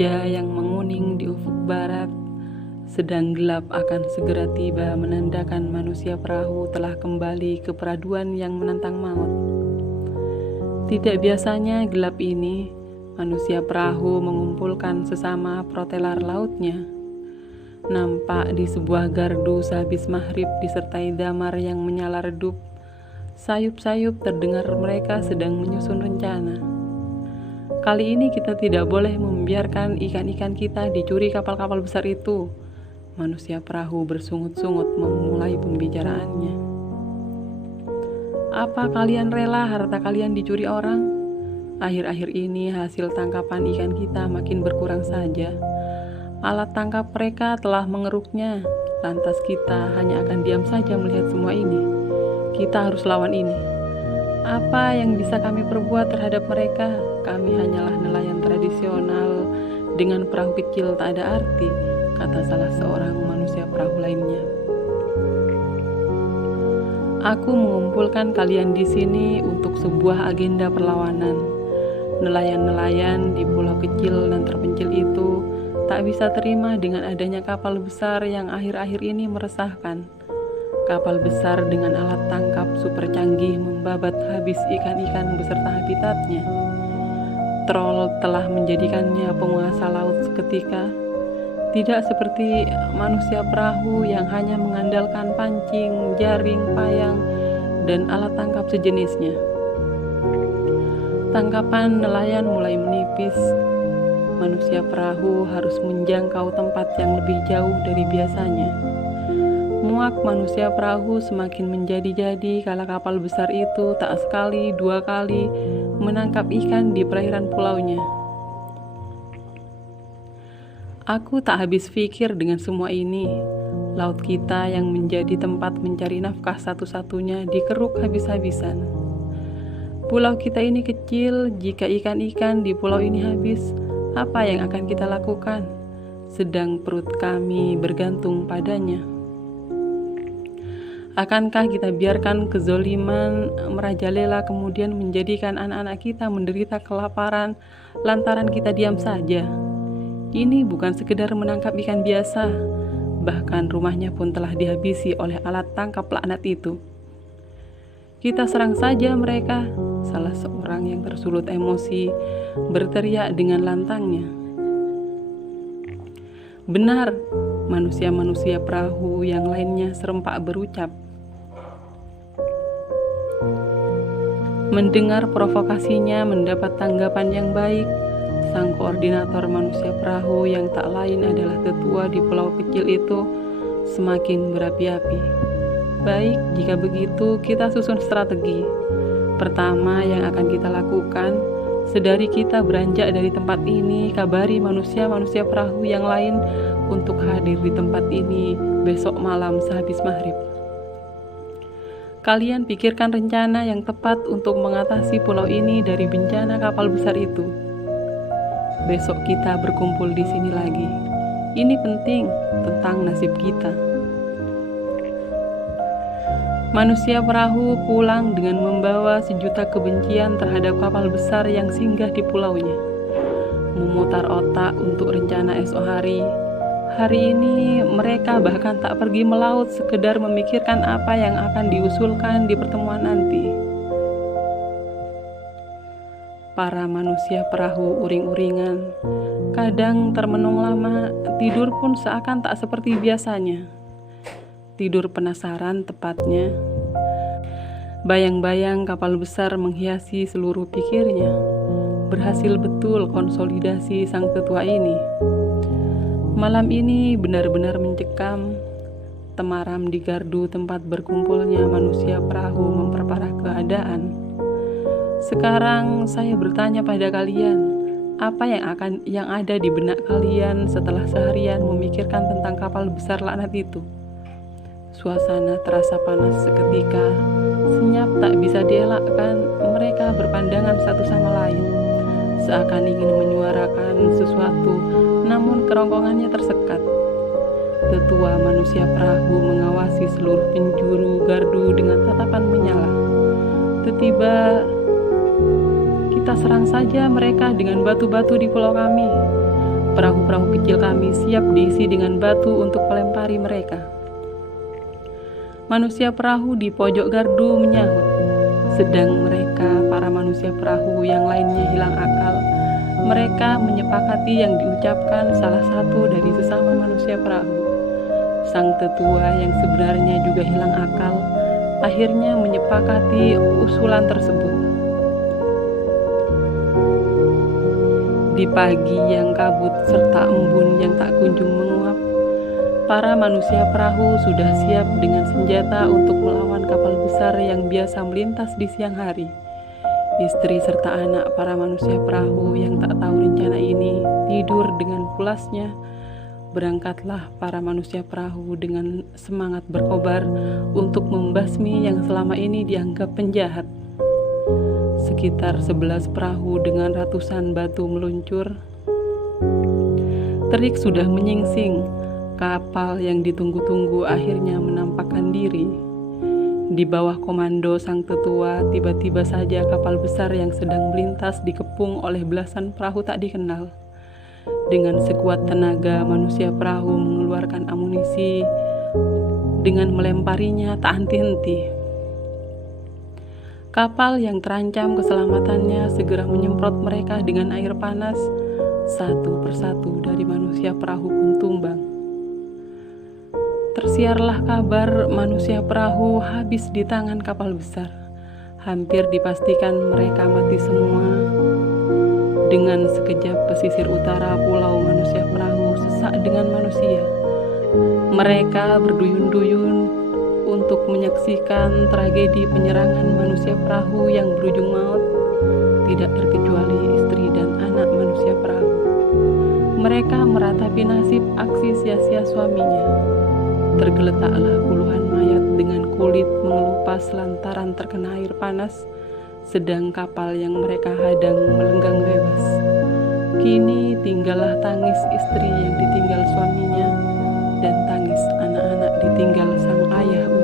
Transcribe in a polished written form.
senja yang menguning di ufuk barat, sedang gelap akan segera tiba menandakan manusia perahu telah kembali ke peraduan yang menantang maut. Tidak biasanya gelap ini, manusia perahu mengumpulkan sesama protelar lautnya. Nampak di sebuah gardu sehabis maghrib disertai damar yang menyala redup, sayup-sayup terdengar mereka sedang menyusun rencana. Kali ini kita tidak boleh membiarkan ikan-ikan kita dicuri kapal-kapal besar itu. Manusia perahu bersungut-sungut memulai pembicaraannya. Apa kalian rela harta kalian dicuri orang? Akhir-akhir ini hasil tangkapan ikan kita makin berkurang saja. Alat tangkap mereka telah mengeruknya, lantas kita hanya akan diam saja melihat semua ini. Kita harus lawan ini. Apa yang bisa kami perbuat terhadap mereka? Kami hanyalah nelayan tradisional dengan perahu kecil tak ada arti, kata salah seorang manusia perahu lainnya. Aku mengumpulkan kalian di sini untuk sebuah agenda perlawanan. Nelayan-nelayan di pulau kecil dan terpencil itu tak bisa terima dengan adanya kapal besar yang akhir-akhir ini meresahkan. Kapal besar dengan alat tangkap super canggih membabat habis ikan-ikan beserta habitatnya. Troll telah menjadikannya penguasa laut seketika. Tidak seperti manusia perahu yang hanya mengandalkan pancing, jaring, payang, dan alat tangkap sejenisnya. Tangkapan nelayan mulai menipis. Manusia perahu harus menjangkau tempat yang lebih jauh dari biasanya. Muak manusia perahu semakin menjadi-jadi kala kapal besar itu tak sekali dua kali menangkap ikan di perairan pulaunya. Aku tak habis pikir dengan semua ini. Laut kita yang menjadi tempat mencari nafkah satu-satunya dikeruk habis-habisan. Pulau kita ini kecil, jika ikan-ikan di pulau ini habis, apa yang akan kita lakukan? Sedang perut kami bergantung padanya. Akankah kita biarkan kezoliman merajalela kemudian menjadikan anak-anak kita menderita kelaparan lantaran kita diam saja? Ini bukan sekedar menangkap ikan biasa, bahkan rumahnya pun telah dihabisi oleh alat tangkap laknat itu. Kita serang saja mereka, salah seorang yang tersulut emosi berteriak dengan lantangnya. Benar, manusia-manusia perahu yang lainnya serempak berucap. Mendengar provokasinya mendapat tanggapan yang baik, sang koordinator manusia perahu yang tak lain adalah tetua di pulau kecil itu semakin berapi-api. Baik, jika begitu kita susun strategi. Pertama yang akan kita lakukan, sedari kita beranjak dari tempat ini, kabari manusia-manusia perahu yang lain untuk hadir di tempat ini besok malam sehabis maghrib. Kalian pikirkan rencana yang tepat untuk mengatasi pulau ini dari bencana kapal besar itu. Besok kita berkumpul di sini lagi. Ini penting tentang nasib kita. Manusia perahu pulang dengan membawa sejuta kebencian terhadap kapal besar yang singgah di pulaunya. Memutar otak untuk rencana esok hari. Hari ini mereka bahkan tak pergi melaut sekedar memikirkan apa yang akan diusulkan di pertemuan nanti. Para manusia perahu uring-uringan, kadang termenung lama, tidur pun seakan tak seperti biasanya. Tidur penasaran tepatnya. Bayang-bayang kapal besar menghiasi seluruh pikirnya. Berhasil betul konsolidasi sang tetua ini. Malam ini benar-benar mencekam. Temaram di gardu tempat berkumpulnya manusia perahu memperparah keadaan. Sekarang saya bertanya pada kalian, apa yang ada di benak kalian setelah seharian memikirkan tentang kapal besar laknat itu? Suasana terasa panas seketika, senyap tak bisa dielakkan, mereka berpandangan satu sama lain, seakan ingin menyuarakan sesuatu, namun kerongkongannya tersekat. Tetua manusia perahu mengawasi seluruh penjuru gardu dengan tatapan menyala. Tiba-tiba, kita serang saja mereka dengan batu-batu di pulau kami. Perahu-perahu kecil kami siap diisi dengan batu untuk melempari mereka. Manusia perahu di pojok gardu menyahut, sedang mereka, para manusia perahu yang lainnya hilang akal. Mereka menyepakati yang diucapkan salah satu dari sesama manusia perahu. Sang tetua yang sebenarnya juga hilang akal, akhirnya menyepakati usulan tersebut. Di pagi yang kabut serta embun yang tak kunjung menguap, para manusia perahu sudah siap dengan senjata untuk melawan kapal besar yang biasa melintas di siang hari. Istri serta anak para manusia perahu yang tak tahu rencana ini tidur dengan pulasnya. Berangkatlah para manusia perahu dengan semangat berkobar untuk membasmi yang selama ini dianggap penjahat. Sekitar 11 perahu dengan ratusan batu meluncur. Terik sudah menyingsing. Kapal yang ditunggu-tunggu akhirnya menampakkan diri. Di bawah komando sang tetua, tiba-tiba saja kapal besar yang sedang melintas dikepung oleh belasan perahu tak dikenal. Dengan sekuat tenaga, manusia perahu mengeluarkan amunisi dengan melemparinya tak henti-henti. Kapal yang terancam keselamatannya segera menyemprot mereka dengan air panas. Satu persatu dari manusia perahu pun tumbang. Tersiarlah kabar manusia perahu habis di tangan kapal besar. Hampir dipastikan mereka mati semua. Dengan sekejap pesisir utara pulau manusia perahu sesak dengan manusia. Mereka berduyun-duyun untuk menyaksikan tragedi penyerangan manusia perahu yang berujung maut, tidak terkecuali istri dan anak manusia perahu. Mereka meratapi nasib aksi sia-sia suaminya. Tergeletaklah puluhan mayat dengan kulit mengelupas lantaran terkena air panas, sedang kapal yang mereka hadang melenggang bebas. Kini tinggallah tangis istri yang ditinggal suaminya, dan tangis anak-anak ditinggal sang ayah